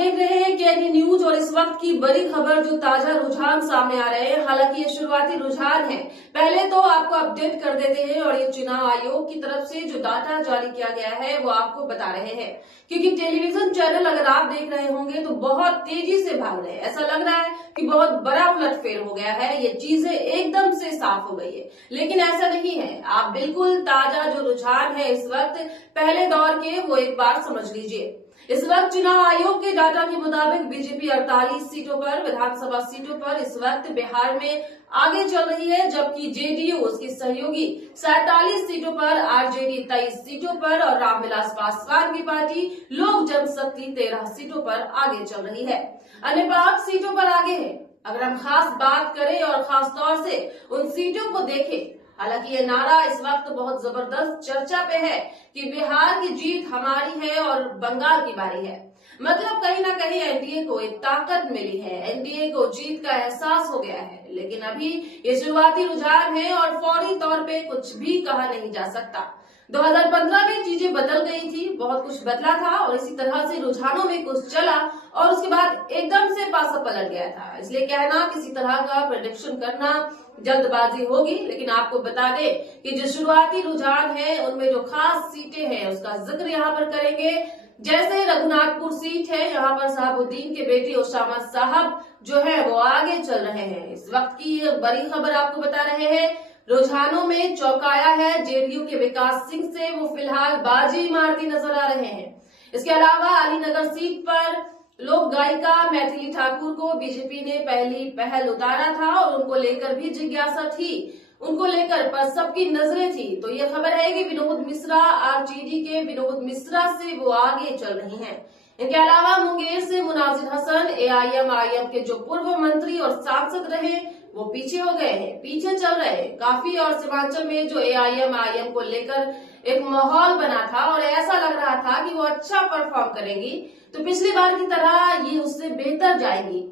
देख रहे हैं कैनी न्यूज और इस वक्त की बड़ी खबर जो ताजा रुझान सामने आ रहे हैं। हालांकि ये शुरुआती रुझान है, पहले तो आपको अपडेट कर देते हैं और ये चुनाव आयोग की तरफ से जो डाटा जारी किया गया है वो आपको बता रहे हैं, क्योंकि टेलीविजन चैनल अगर आप देख रहे होंगे तो बहुत तेजी से भाग रहे हैं। ऐसा लग रहा है कि बहुत बड़ा उलटफेर हो गया है, ये चीजें एकदम से साफ हो गई है, लेकिन ऐसा नहीं है। आप बिल्कुल ताजा जो रुझान है इस वक्त पहले दौर के वो एक बार समझ लीजिए। इस वक्त चुनाव आयोग के डाटा के मुताबिक बीजेपी 48 सीटों पर, विधानसभा सीटों पर इस वक्त बिहार में आगे चल रही है, जबकि जेडीयू उसकी सहयोगी 47 सीटों पर, आरजेडी 23 सीटों पर और रामविलास पासवान की पार्टी लोक जनशक्ति 13 सीटों पर आगे चल रही है। अन्य 5 सीटों पर आगे है। अगर हम खास बात करें और खास तौर से उन सीटों को देखें, हालांकि ये नारा इस वक्त बहुत जबरदस्त चर्चा पे है कि बिहार की जीत हमारी है और बंगाल की बारी है। मतलब कहीं ना कहीं एनडीए को एक ताकत मिली है, एनडीए को जीत का एहसास हो गया है, लेकिन अभी ये शुरुआती रुझान है और फौरी तौर पे कुछ भी कहा नहीं जा सकता। 2015 में चीजें बदल गई थी, बहुत कुछ बदला था और इसी तरह से रुझानों में कुछ चला और उसके बाद एकदम से पासा पलट गया था। इसलिए कहना, किसी तरह का प्रेडिक्शन करना जल्दबाजी होगी, लेकिन आपको बता दें कि जो शुरुआती रुझान है उनमें जो खास सीटें हैं उसका जिक्र यहाँ पर करेंगे। जैसे रघुनाथपुर सीट है, यहाँ पर साहबुद्दीन के बेटे उसामा साहब जो है वो आगे चल रहे हैं। इस वक्त की ये बड़ी खबर आपको बता रहे हैं। रुझानों में चौंकाया है जेडीयू के विकास सिंह से, वो फिलहाल बाजी मारती नजर आ रहे हैं। इसके अलावा अलीनगर सीट पर लोक गायिका मैथिली ठाकुर को बीजेपी ने पहली पहल उतारा था और उनको लेकर भी जिज्ञासा थी, उनको लेकर पर सबकी नजरें थी। तो ये खबर है कि विनोद मिश्रा, आरजेडी के विनोद मिश्रा से वो आगे चल रही हैं। इनके अलावा मुंगेर से मुनाजिर हसन, एआईएम के जो पूर्व मंत्री और सांसद रहे वो पीछे हो गए हैं, पीछे चल रहे हैं काफी। और सीमांचल में जो एआईएम को लेकर एक माहौल बना था और ऐसा लग रहा था कि वो अच्छा परफॉर्म करेंगी, तो पिछली बार की तरह ये उससे बेहतर जाएगी,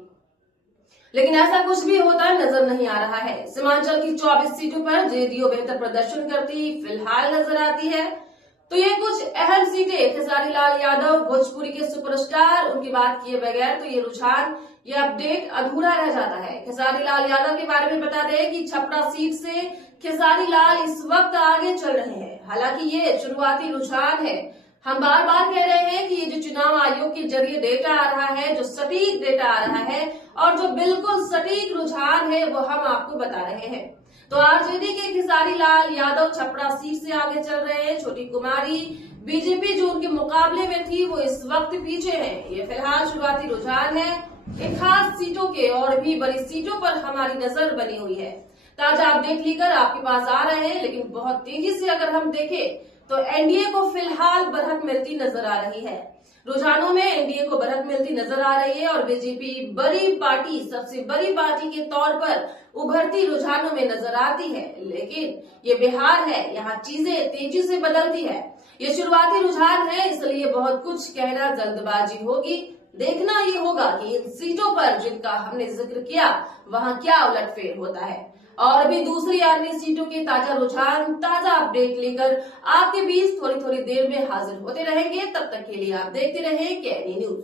लेकिन ऐसा कुछ भी होता नजर नहीं आ रहा है। सीमांचल की 24 सीटों पर जेडीयू बेहतर प्रदर्शन करती फिलहाल नजर आती है। तो ये कुछ अहम सीटें, खेसारी लाल यादव भोजपुरी के सुपरस्टार, उनकी बात किए बगैर तो ये रुझान, ये अपडेट अधूरा रह जाता है। खेसारी लाल यादव के बारे में बता दें कि छपरा सीट से खेसारी लाल इस वक्त आगे चल रहे हैं। हालांकि ये शुरुआती रुझान है, हम बार बार कह रहे हैं कि ये जो चुनाव आयोग के जरिए डेटा आ रहा है, जो सटीक डेटा आ रहा है और जो बिल्कुल सटीक रुझान है वो हम आपको बता रहे हैं। तो आरजेडी के खेसारी लाल यादव छपरा सीट से आगे चल रहे हैं। छोटी कुमारी बीजेपी जो उनके मुकाबले में थी वो इस वक्त पीछे है। ये फिलहाल शुरुआती रुझान है। इन खास सीटों के और भी बड़ी सीटों पर हमारी नजर बनी हुई है। ताजा अपडेट लेकर आपके पास आ रहे हैं, लेकिन बहुत तेजी से अगर हम देखें तो एनडीए को फिलहाल बढ़त मिलती नजर आ रही है। रुझानों में एनडीए को बढ़त मिलती नजर आ रही है और बीजेपी बड़ी पार्टी, सबसे बड़ी पार्टी के तौर पर उभरती रुझानों में नजर आती है। लेकिन ये बिहार है, यहाँ चीजें तेजी से बदलती है। ये शुरुआती रुझान है, इसलिए बहुत कुछ कहना जल्दबाजी होगी। देखना ये होगा कि इन सीटों पर जिनका हमने जिक्र किया वहां क्या उलटफेर होता है। और भी दूसरी अन्य सीटों के ताजा रुझान, ताजा अपडेट लेकर आपके बीच थोड़ी थोड़ी देर में हाजिर होते रहेंगे। तब तक के लिए आप देखते रहें कैनी न्यूज।